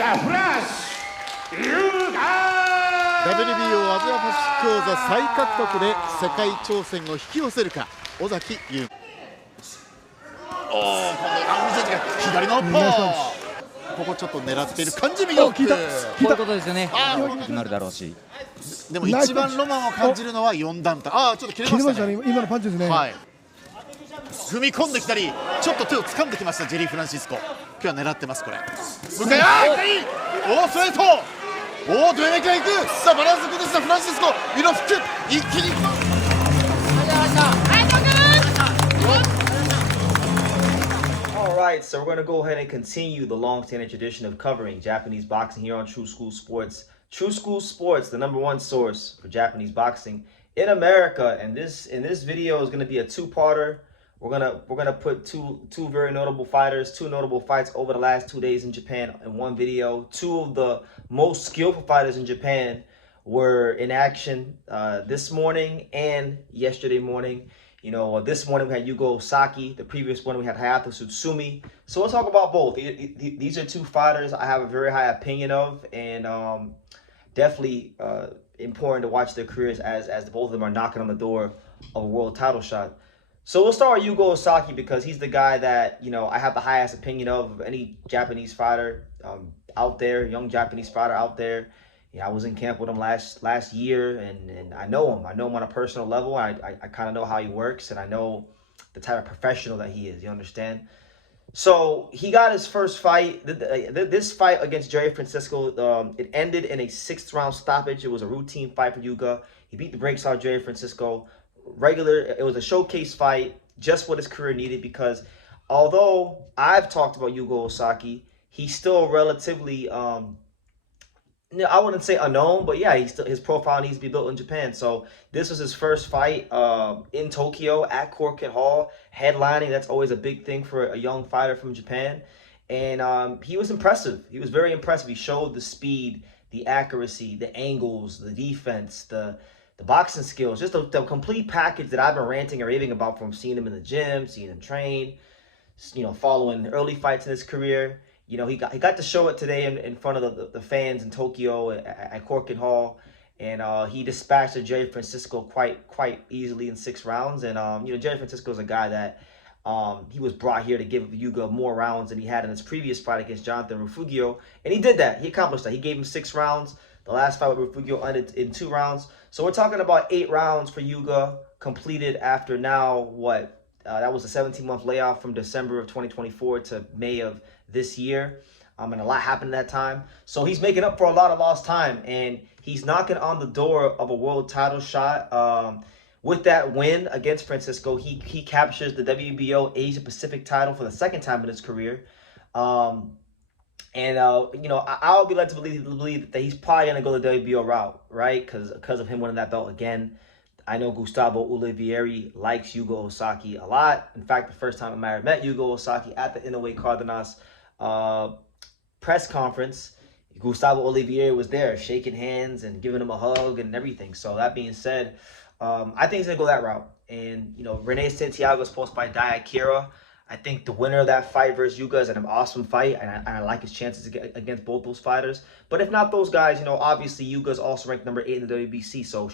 WBO アジアパシフィック王座再獲得で世界挑戦を引き寄せるか、尾崎優。今度左のここちょっと狙っている感じ、右奥。こういうことですよね。決まるだろうし。でも一番ロマンを感じるのは4団体。ちょっと切れましたね。今のパンチですね。踏み込んできたり、ちょっと手を掴んできましたジェリー・フランシスコ。今日は狙ってます。これ向かい、ストレート。どよめきがいく。さあバランス崩したフランシスコ、色吹く、一気に。Alright, so we're going to go ahead and continue the long-standing tradition of covering Japanese boxing here on True School Sports. True School Sports, the #1 source for Japanese boxing in America. And this video is going to be a two-parter. We're gonna put two very notable fighters, two notable fights over the last 2 days in Japan in one video. Two of the most skillful fighters in Japan were in action this morning and yesterday morning. You know, this morning we had Yuga Ozaki. The previous morning we had Hayato Tsutsumi. So we'll talk about both. These are two fighters I have a very high opinion of, and definitely important to watch their careers as both of them are knocking on the door of a world title shot. So we'll start with Yuga Ozaki because he's the guy that, you know, I have the highest opinion of any Japanese fighter out there, young Japanese fighter out there. Yeah, I was in camp with him last year, and I know him. I know him on a personal level. I kind of know how he works, and I know the type of professional that he is. You understand? So he got his first fight. This fight against Jerry Francisco, it ended in a 6th round stoppage. It was a routine fight for Yuga. He beat the brakes out of Jerry Francisco. It was a showcase fight, just what his career needed, because although I've talked about Yuga Ozaki, he's still relatively I wouldn't say unknown, but yeah, his profile needs to be built in Japan. So this was his first fight in Tokyo at Korakuen Hall, headlining. That's always a big thing for a young fighter from Japan. And he was impressive. He was very impressive. He showed the speed, the accuracy, the angles, the defense, the boxing skills, just the complete package that I've been ranting and raving about from seeing him in the gym, seeing him train, you know, following early fights in his career. You know, he got to show it today in front of the fans in Tokyo at Korakuen Hall, and he dispatched Jerry Francisco quite easily in 6 rounds. And you know, Jerry Francisco is a guy that he was brought here to give Yuga more rounds than he had in his previous fight against Jonathan Rufugio, and he did that. He accomplished that. He gave him 6 rounds. The last fight with Rufugio ended in 2 rounds. So we're talking about 8 rounds for Yuga completed after now what? That was a 17-month layoff from December of 2024 to May of this year. And a lot happened at that time. So he's making up for a lot of lost time, and he's knocking on the door of a world title shot. With that win against Francisco, he captures the WBO Asia Pacific title for the 2nd time in his career. You know, I'll be led to believe that he's probably going to go the WBO route, right? Because of him winning that belt again. I know Gustavo Olivieri likes Yuga Ozaki a lot. In fact, the first time I might have met Yuga Ozaki at the Inoue Cardenas press conference, Gustavo Olivieri was there shaking hands and giving him a hug and everything. So that being said, I think he's going to go that route. And, you know, Rene Santiago is supposed to fight Dai Akira. I think the winner of that fight versus Yuga is an awesome fight, and I like his chances against both those fighters. But if not those guys, you know, obviously Yuga is also ranked number 8 in the WBC, so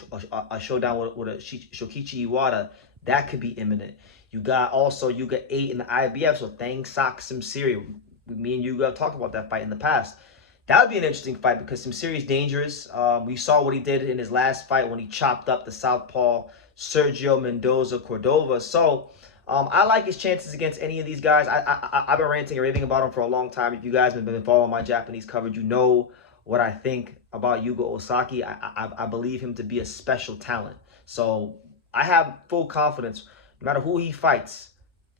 a showdown with a Shokichi Iwata, that could be imminent. You got also Yuga 8 in the IBF, so Thang Sak Simsiri. Me and Yuga have talked about that fight in the past. That would be an interesting fight because Simsiri is dangerous. We saw what he did in his last fight when he chopped up the southpaw Sergio Mendoza Cordova. So I like his chances against any of these guys. I've been ranting and raving about him for a long time. If you guys have been following my Japanese coverage, you know what I think about Yuga Ozaki. I believe him to be a special talent. So I have full confidence, no matter who he fights,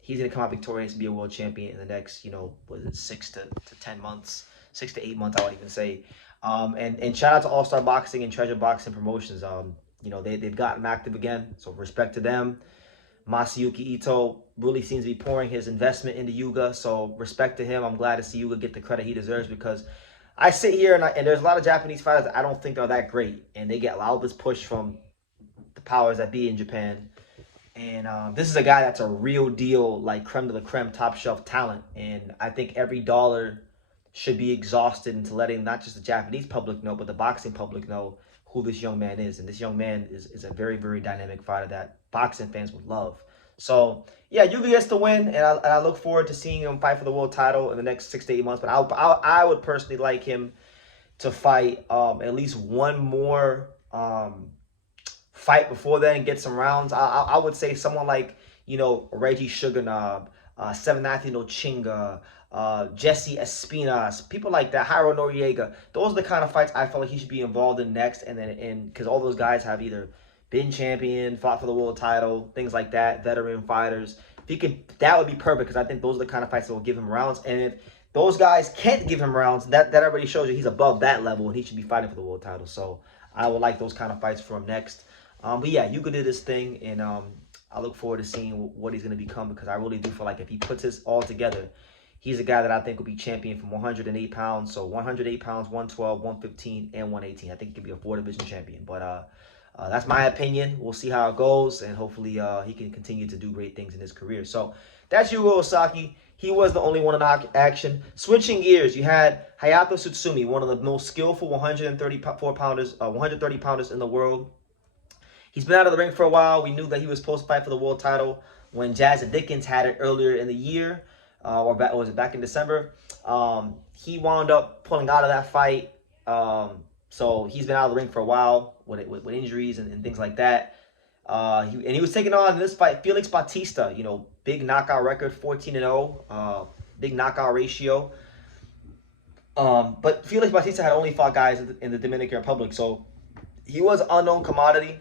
he's going to come out victorious and be a world champion in the next, you know, was it 6 to 10 months, 6 to 8 months, I would even say. And shout out to All Star Boxing and Treasure Boxing Promotions. You know, they've gotten active again, so respect to them. Masayuki Ito really seems to be pouring his investment into Yuga, so respect to him. I'm glad to see Yuga get the credit he deserves, because I sit here and there's a lot of Japanese fighters that I don't think are that great, and they get a lot of this push from the powers that be in Japan. And this is a guy that's a real deal, like creme de la creme, top shelf talent. And I think every dollar should be exhausted into letting not just the Japanese public know, but the boxing public know who this young man is. And this young man is a very, very dynamic fighter that boxing fans would love. So, yeah, Yuga gets to win, and I look forward to seeing him fight for the world title in the next 6 to 8 months. But I would personally like him to fight at least one more fight before then and get some rounds. I would say someone like, you know, Reggie Sugarnob, Seven Anthony Chinga, Jesse Espinas, people like that, Jairo Noriega. Those are the kind of fights I feel like he should be involved in next. And then, because all those guys have either been champion, fought for the world title, things like that, veteran fighters. If he could, that would be perfect, because I think those are the kind of fights that will give him rounds. And if those guys can't give him rounds, that already shows you he's above that level, and he should be fighting for the world title. So I would like those kind of fights for him next. But yeah, Yuga did his thing, and I look forward to seeing what he's going to become, because I really do feel like if he puts this all together, he's a guy that I think will be champion from 108 pounds. So 108 pounds, 112, 115, and 118. I think he could be a 4-division champion. But that's my opinion. We'll see how it goes, and hopefully he can continue to do great things in his career. So that's Yuga Ozaki. He was the only one in action. Switching gears, you had Hayato Tsutsumi, one of the most skillful 130 pounders in the world. He's been out of the ring for a while. We knew that he was supposed to fight for the world title when Jazza Dickens had it earlier in the year, or was it back in December? He wound up pulling out of that fight. So he's been out of the ring for a while with injuries and things like that. He was taking on in this fight Felix Bautista, you know, big knockout record, 14-0, big knockout ratio. But Felix Bautista had only fought guys in the Dominican Republic, so he was an unknown commodity.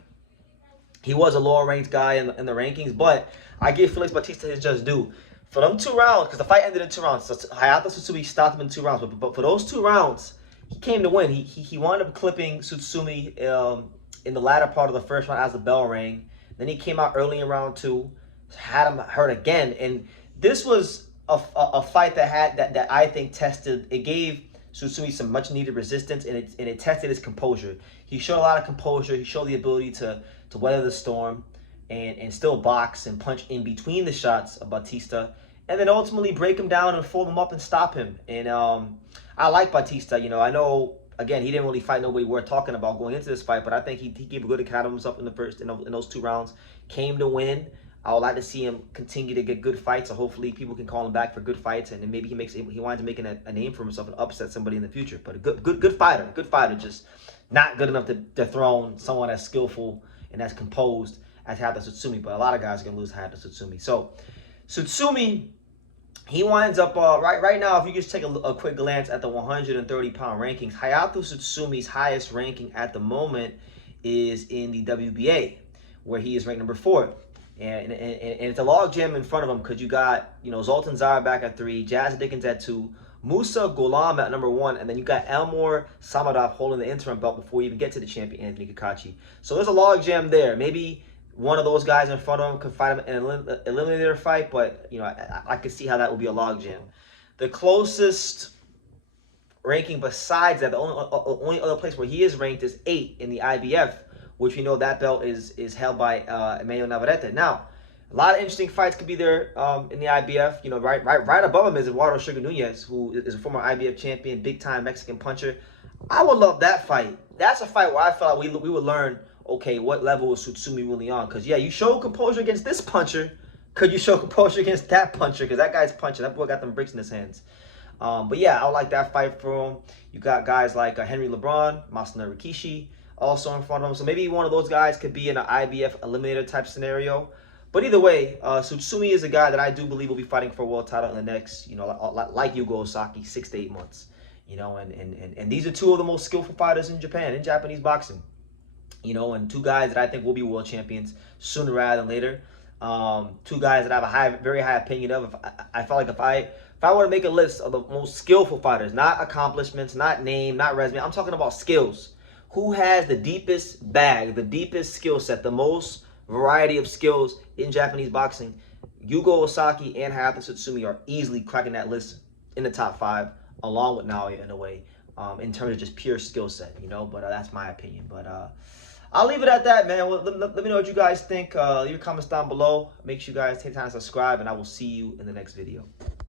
He was a lower ranked guy in the rankings, but I give Felix Bautista his just due. For them 2 rounds, because the fight ended in 2 rounds, so Hayato Tsutsumi stopped him in 2 rounds, but for those 2 rounds, he came to win. He wound up clipping Tsutsumi in the latter part of the first round as the bell rang. Then he came out early in round 2, had him hurt again, and this was a fight that I think tested. It gave Tsutsumi some much needed resistance, and it tested his composure. He showed a lot of composure. He showed the ability to weather the storm and still box and punch in between the shots of Bautista, and then ultimately break him down and fold him up and stop him. And I like Bautista. You know, I know, again, he didn't really fight nobody worth talking about going into this fight, but I think he gave a good account of himself in those 2 rounds. Came to win. I would like to see him continue to get good fights, so hopefully people can call him back for good fights, and then maybe he winds up making a name for himself and upset somebody in the future. But a good fighter, just not good enough to dethrone someone as skillful and as composed as Hayato Tsutsumi. But a lot of guys are gonna lose Hayato Tsutsumi. So Tsutsumi, he winds up right now. If you just take a quick glance at the 130-pound rankings, Hayato Tsutsumi's highest ranking at the moment is in the WBA, where he is ranked number 4. And it's a log jam in front of him, because you got, you know, Zoltan Zarabak at 3, Jazz Dickens at 2, Musa Ghulam at number 1, and then you got Elmore Samadov holding the interim belt before you even get to the champion, Anthony Kakachi. So there's a log jam there. Maybe one of those guys in front of him could fight him in an eliminator fight, but, you know, I could see how that would be a log jam. The closest ranking besides that, the only other place where he is ranked is 8 in the IBF, which we know that belt is held by Emmanuel Navarrete. Now, a lot of interesting fights could be there in the IBF. You know, right above him is Eduardo Sugar Nunez, who is a former IBF champion, big-time Mexican puncher. I would love that fight. That's a fight where I felt like we would learn, okay, what level is Tsutsumi really on? Because, yeah, you show composure against this puncher. Could you show composure against that puncher? Because that guy's punching. That boy got them bricks in his hands. But, yeah, I would like that fight for him. You got guys like Henry LeBron, Masanori Rikishi, also in front of him. So maybe one of those guys could be in an IBF eliminator type scenario. But either way, Tsutsumi is a guy that I do believe will be fighting for a world title in the next, you know, like Yuga Ozaki, 6 to 8 months. You know, and these are 2 of the most skillful fighters in Japan, in Japanese boxing. You know, and 2 guys that I think will be world champions sooner rather than later. 2 guys that I have a very high opinion of. I felt like if I were to make a list of the most skillful fighters, not accomplishments, not name, not resume, I'm talking about skills. Who has the deepest bag, the deepest skill set, the most variety of skills in Japanese boxing? Yuga Ozaki and Hayato Tsutsumi are easily cracking that list in the top 5, along with Naoya in a way, in terms of just pure skill set, you know. But that's my opinion. But I'll leave it at that, man. Well, let me know what you guys think. Leave your comments down below. Make sure you guys take time to subscribe, and I will see you in the next video.